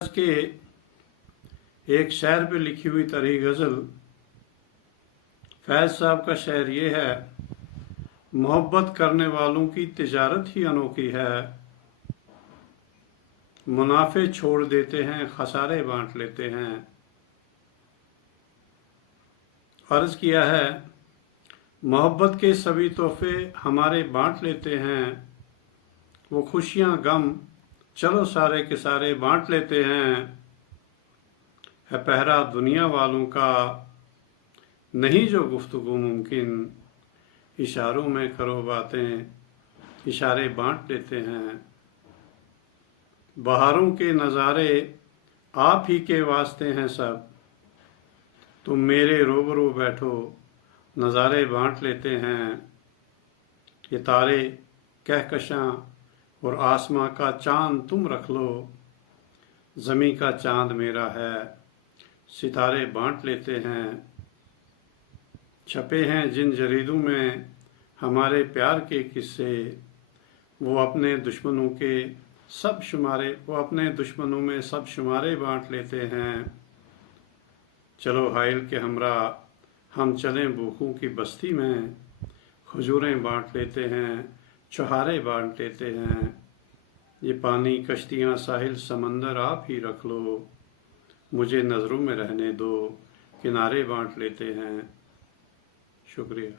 के एक शहर पे लिखी हुई तरी गज़ल। फैज़ साहब का शेर ये है, मोहब्बत करने वालों की तिजारत ही अनोखी है, मुनाफे छोड़ देते हैं, खसारे बांट लेते हैं। अर्ज़ किया है, मोहब्बत के सभी तोहफे हमारे बांट लेते हैं, वो खुशियाँ गम चलो सारे के सारे बांट लेते हैं। है पहरा दुनिया वालों का, नहीं जो गुफ्तगू मुमकिन, इशारों में करो बातें, इशारे बांट लेते हैं। बहारों के नज़ारे आप ही के वास्ते हैं सब, तुम मेरे रूबरू बैठो, नज़ारे बांट लेते हैं। ये तारे कहकशां और आसमां का चांद तुम रख लो, ज़मीं का चांद मेरा है, सितारे बांट लेते हैं। छपे हैं जिन जरीदों में हमारे प्यार के किस्से, वो अपने दुश्मनों में सब शुमारे बांट लेते हैं। चलो हाइल के हमरा हम चलें भूखों की बस्ती में, खजूरें बांट लेते हैं, चौहारे बांट लेते हैं। ये पानी कश्तियाँ साहिल समंदर आप ही रख लो, मुझे नज़रों में रहने दो, किनारे बांट लेते हैं। शुक्रिया।